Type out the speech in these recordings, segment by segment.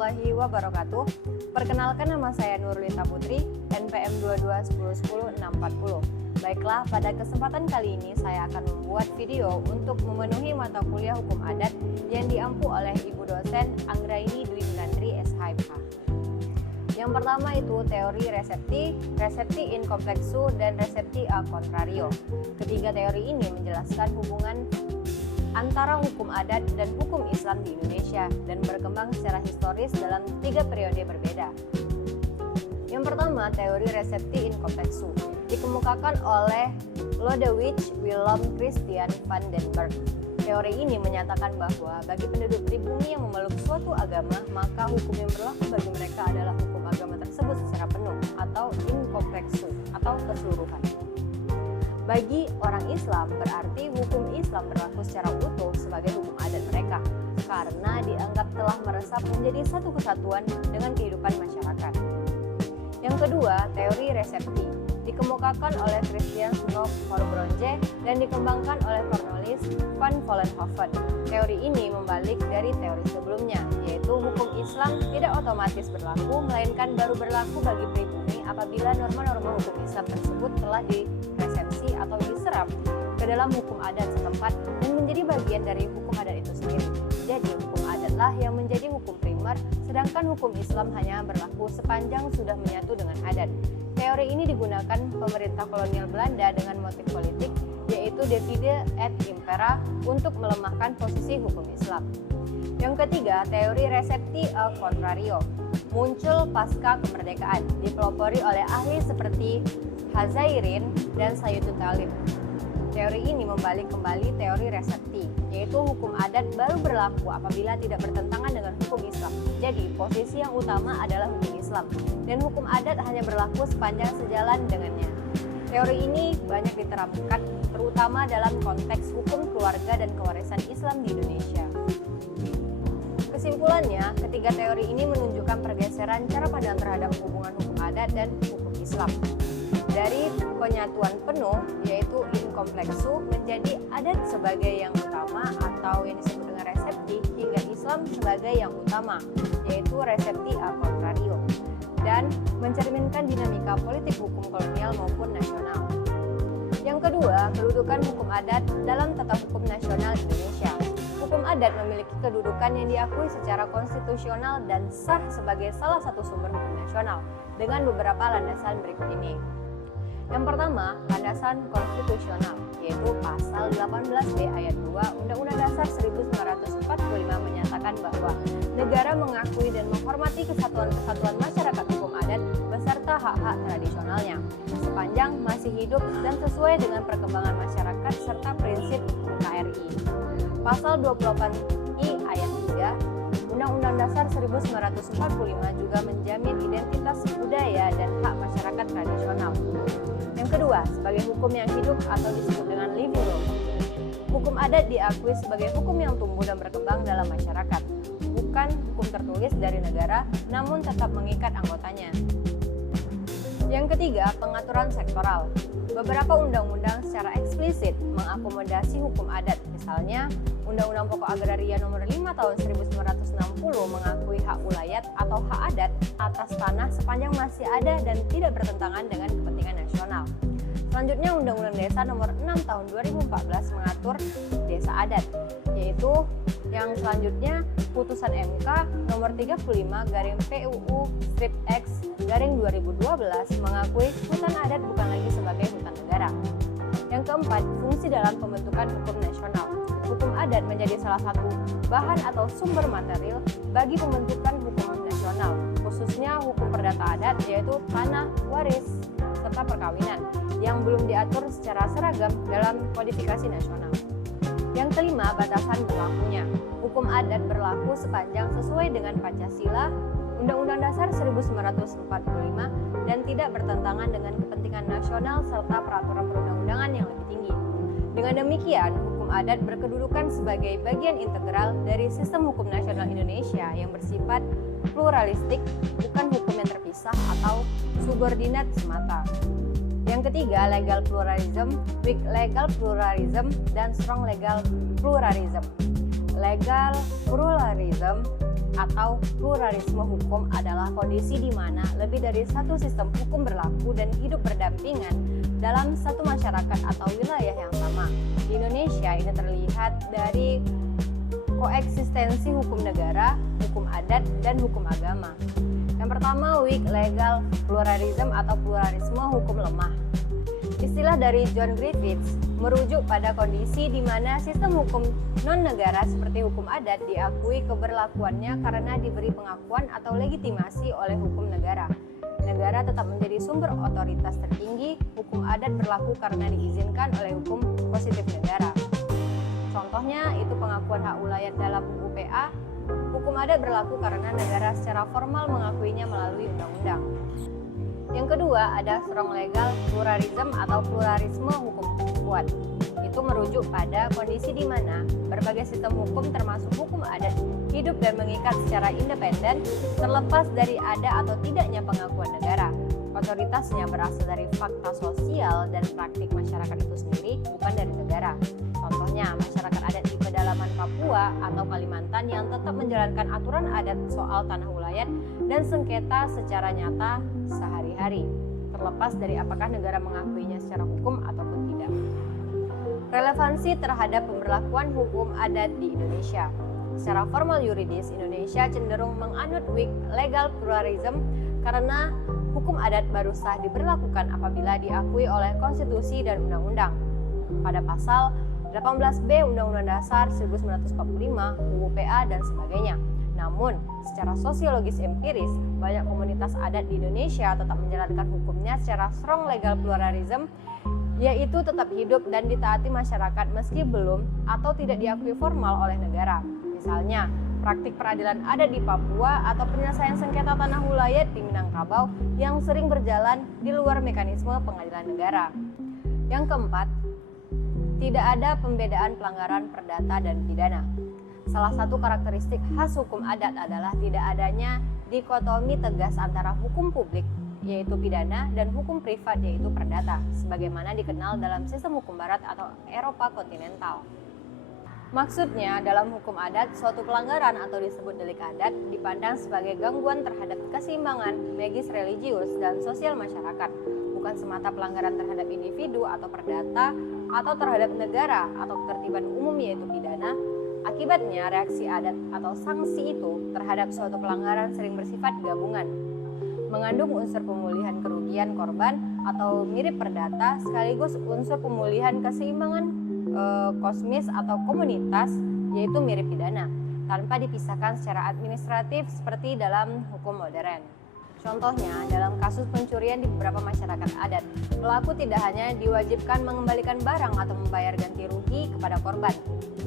warahmatullahi wabarakatuh. Perkenalkan, nama saya Nurlita Putri, NPM 221010640. Baiklah, pada kesempatan kali ini saya akan membuat video untuk memenuhi mata kuliah hukum adat yang diampu oleh Ibu dosen Anggraini Dwi Melandri SHMH. Yang pertama itu teori resepti in complexu, dan resepti a contrario. Ketiga teori ini menjelaskan hubungan antara hukum adat dan hukum Islam di Indonesia dan berkembang secara historis dalam 3 periode berbeda. Yang pertama, teori resepti in complexu dikemukakan oleh Lodewijk Willem Christian van den Berg. Teori ini menyatakan bahwa bagi penduduk pribumi yang memeluk suatu agama, maka hukum yang berlaku bagi mereka adalah hukum agama tersebut secara penuh atau in complexu atau keseluruhan. Bagi orang Islam, berarti hukum Islam berlaku secara utuh sebagai hukum adat mereka karena dianggap telah meresap menjadi satu kesatuan dengan kehidupan masyarakat. Yang kedua, teori resepti dikemukakan oleh Christian Snoek Horbronje dan dikembangkan oleh Cornelis van Vollenhoven. Teori ini membalik dari teori sebelumnya, yaitu hukum Islam tidak otomatis berlaku, melainkan baru berlaku bagi pribumi apabila norma-norma hukum Islam tersebut telah diresepsi atau diserap ke dalam hukum adat setempat dan menjadi bagian dari hukum adat itu sendiri. Jadi hukum adatlah yang menjadi hukum primer, sedangkan hukum Islam hanya berlaku sepanjang sudah menyatu dengan adat. Teori ini digunakan pemerintah kolonial Belanda dengan motif politik, yaitu divide et impera, untuk melemahkan posisi hukum Islam. Yang ketiga, teori resepti a contrario muncul pasca kemerdekaan, dipelopori oleh ahli seperti Hazairin dan Sayyidun Talib. Teori ini membalik kembali teori resepti, yaitu hukum adat baru berlaku apabila tidak bertentangan dengan hukum Islam. Jadi, posisi yang utama adalah hukum Islam, dan hukum adat hanya berlaku sepanjang sejalan dengannya. Teori ini banyak diterapkan, terutama dalam konteks hukum keluarga dan kewarisan Islam di Indonesia. Kesimpulannya, ketiga teori ini menunjukkan pergeseran cara pandang terhadap hubungan hukum adat dan hukum Islam. Dari penyatuan penuh, yaitu in complexu, menjadi adat sebagai yang utama atau yang disebut dengan resepti, hingga Islam sebagai yang utama, yaitu resepti a contrario, dan mencerminkan dinamika politik hukum kolonial maupun nasional. Yang kedua, kedudukan hukum adat dalam tata hukum nasional Indonesia. Hukum adat memiliki kedudukan yang diakui secara konstitusional dan sah sebagai salah satu sumber hukum nasional dengan beberapa landasan berikut ini. Yang pertama, landasan konstitusional, yaitu pasal 18B ayat 2 Undang-Undang Dasar 1945 menyatakan bahwa negara mengakui dan menghormati kesatuan-kesatuan masyarakat hukum adat beserta hak-hak tradisionalnya, sepanjang masih hidup dan sesuai dengan perkembangan masyarakat serta prinsip NKRI. Pasal 28I ayat 3 Undang-Undang Dasar 1945 juga menjamin identitas budaya dan hak masyarakat tradisional. Yang kedua, sebagai hukum yang hidup atau disebut dengan living law. Hukum adat diakui sebagai hukum yang tumbuh dan berkembang dalam masyarakat, bukan hukum tertulis dari negara, namun tetap mengikat anggotanya. Yang ketiga, pengaturan sektoral. Beberapa undang-undang secara eksplisit mengakomodasi hukum adat, misalnya Undang-Undang Pokok Agraria Nomor 5 Tahun 1960 mengakui hak ulayat atau hak adat atas tanah sepanjang masih ada dan tidak bertentangan dengan kepentingan nasional. Selanjutnya, Undang-Undang Desa Nomor 6 Tahun 2014 mengatur desa adat, yaitu yang selanjutnya putusan MK Nomor 35/PUU/X/2012 mengakui hutan adat bukan lagi sebagai hutan negara. Yang keempat, fungsi dalam pembentukan hukum nasional. Hukum adat menjadi salah satu bahan atau sumber material bagi pembentukan hukum nasional, khususnya hukum perdata adat, yaitu tanah, waris, serta perkawinan, yang belum diatur secara seragam dalam kodifikasi nasional. Yang kelima, batasan berlakunya. Hukum adat berlaku sepanjang sesuai dengan Pancasila, Undang-Undang Dasar 1945, dan tidak bertentangan dengan kepentingan nasional serta peraturan perundang-undangan yang lebih tinggi. Dengan demikian, hukum adat berkedudukan sebagai bagian integral dari sistem hukum nasional Indonesia yang bersifat pluralistik, bukan hukum yang terpisah atau subordinat semata. Yang ketiga, legal pluralism, weak legal pluralism, dan strong legal pluralism. Legal pluralism atau pluralisme hukum adalah kondisi di mana lebih dari satu sistem hukum berlaku dan hidup berdampingan dalam satu masyarakat atau wilayah yang sama. Di Indonesia ini terlihat dari koeksistensi hukum negara, hukum adat, dan hukum agama. Yang pertama, weak legal pluralism atau pluralisme hukum lemah. Istilah dari John Griffiths merujuk pada kondisi di mana sistem hukum non-negara seperti hukum adat diakui keberlakuannya karena diberi pengakuan atau legitimasi oleh hukum negara. Negara tetap menjadi sumber otoritas tertinggi, hukum adat berlaku karena diizinkan oleh hukum positif negara. Contohnya itu pengakuan hak ulayat dalam UPA, hukum adat berlaku karena negara secara formal mengakuinya melalui undang-undang. Yang kedua ada strong legal pluralism atau pluralisme hukum kuat. Itu merujuk pada kondisi di mana berbagai sistem hukum termasuk hukum adat hidup dan mengikat secara independen terlepas dari ada atau tidaknya pengakuan negara. Otoritasnya berasal dari fakta sosial dan praktik masyarakat itu sendiri, bukan dari negara. Contohnya, masyarakat adat di pedalaman Papua atau Kalimantan yang tetap menjalankan aturan adat soal tanah ulayat dan sengketa secara nyata sehari-hari, terlepas dari apakah negara mengakuinya secara hukum ataupun tidak. Relevansi terhadap pemberlakuan hukum adat di Indonesia. Secara formal yuridis, Indonesia cenderung menganut weak legal pluralism karena hukum adat baru sah diberlakukan apabila diakui oleh konstitusi dan undang-undang. Pada pasal 18B Undang-Undang Dasar 1945, UU PA, dan sebagainya. Namun, secara sosiologis empiris, banyak komunitas adat di Indonesia tetap menjalankan hukumnya secara strong legal pluralism, yaitu tetap hidup dan ditaati masyarakat meski belum atau tidak diakui formal oleh negara. Misalnya, praktik peradilan adat di Papua atau penyelesaian sengketa tanah ulayat di Minangkabau yang sering berjalan di luar mekanisme pengadilan negara. Yang keempat, tidak ada pembedaan pelanggaran perdata dan pidana. Salah satu karakteristik khas hukum adat adalah tidak adanya dikotomi tegas antara hukum publik, yaitu pidana, dan hukum privat, yaitu perdata, sebagaimana dikenal dalam sistem hukum barat atau Eropa kontinental. Maksudnya, dalam hukum adat, suatu pelanggaran atau disebut delik adat dipandang sebagai gangguan terhadap keseimbangan magis religius dan sosial masyarakat, bukan semata pelanggaran terhadap individu atau perdata atau terhadap negara atau ketertiban umum yaitu pidana. Akibatnya, reaksi adat atau sanksi itu terhadap suatu pelanggaran sering bersifat gabungan, mengandung unsur pemulihan kerugian korban atau mirip perdata sekaligus unsur pemulihan keseimbangan kosmis atau komunitas yaitu mirip pidana, tanpa dipisahkan secara administratif seperti dalam hukum modern. Contohnya, dalam kasus pencurian di beberapa masyarakat adat, pelaku tidak hanya diwajibkan mengembalikan barang atau membayar ganti rugi kepada korban,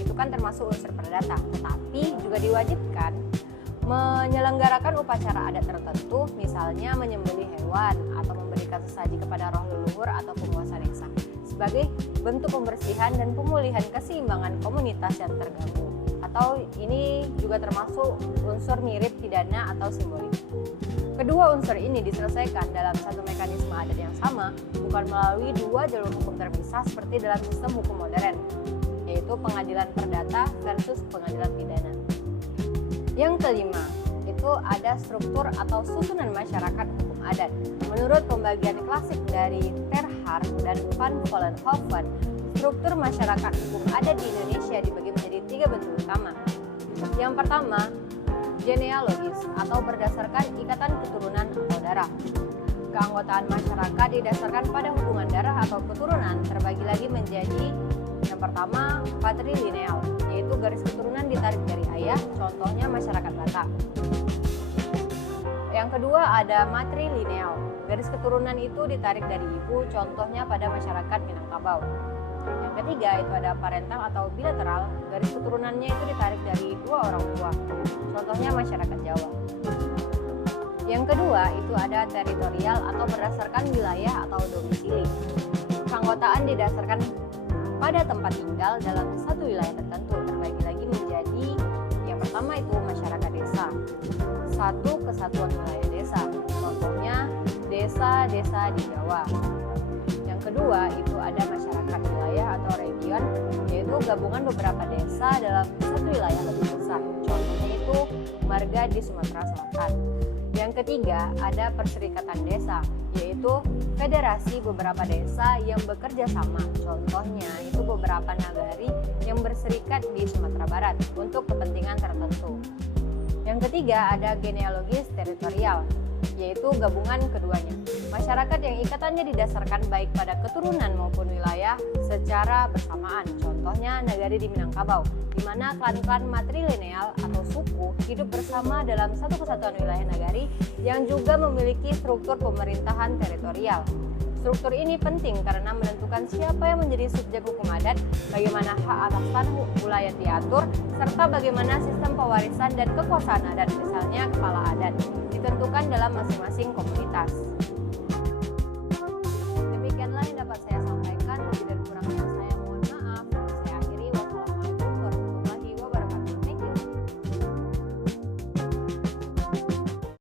itu kan termasuk unsur perdata, tetapi juga diwajibkan menyelenggarakan upacara adat tertentu, misalnya menyembelih hewan atau memberikan sesaji kepada roh leluhur atau penguasa desa, sebagai bentuk pembersihan dan pemulihan keseimbangan komunitas yang terganggu. Atau ini juga termasuk unsur mirip pidana atau simbolik. Kedua unsur ini diselesaikan dalam satu mekanisme adat yang sama, bukan melalui dua jalur hukum terpisah seperti dalam sistem hukum modern, yaitu pengadilan perdata versus pengadilan pidana. Yang kelima, itu ada struktur atau susunan masyarakat hukum adat. Menurut pembagian klasik dari Terhar dan Van Vollenhoven, struktur masyarakat hukum adat di Indonesia dibagi menjadi tiga bentuk utama. Yang pertama, genealogis atau berdasarkan ikatan keturunan atau darah. Keanggotaan masyarakat didasarkan pada hubungan darah atau keturunan terbagi lagi menjadi yang pertama patrilineal, yaitu garis keturunan ditarik dari ayah, contohnya masyarakat Batak. Yang kedua ada matrilineal, garis keturunan itu ditarik dari ibu, contohnya pada masyarakat Minangkabau. Yang ketiga itu ada parental atau bilateral, garis keturunannya itu ditarik dari dua orang tua, contohnya masyarakat Jawa. Yang kedua itu ada teritorial atau berdasarkan wilayah atau domisili. Keanggotaan didasarkan pada tempat tinggal dalam satu wilayah tertentu, terbagi lagi menjadi yang pertama itu masyarakat desa, satu kesatuan wilayah desa, contohnya desa-desa di Jawa. Yang kedua itu ada masyarakat wilayah atau region, yaitu gabungan beberapa desa dalam satu wilayah lebih besar, contohnya itu yaitu marga di Sumatera Selatan. Yang ketiga ada perserikatan desa, yaitu federasi beberapa desa yang bekerja sama. Contohnya itu beberapa nagari yang berserikat di Sumatera Barat untuk kepentingan tertentu. Yang ketiga ada genealogis teritorial, yaitu gabungan keduanya. Masyarakat yang ikatannya didasarkan baik pada keturunan maupun wilayah secara bersamaan. Contohnya nagari di Minangkabau, di mana klan-klan matrilineal atau suku hidup bersama dalam satu kesatuan wilayah nagari yang juga memiliki struktur pemerintahan teritorial. Struktur ini penting karena menentukan siapa yang menjadi subjek hukum adat, bagaimana hak atas tanah wilayah diatur, serta bagaimana sistem pewarisan dan kekuasaan adat, misalnya kepala adat, ditentukan dalam masing-masing komunitas.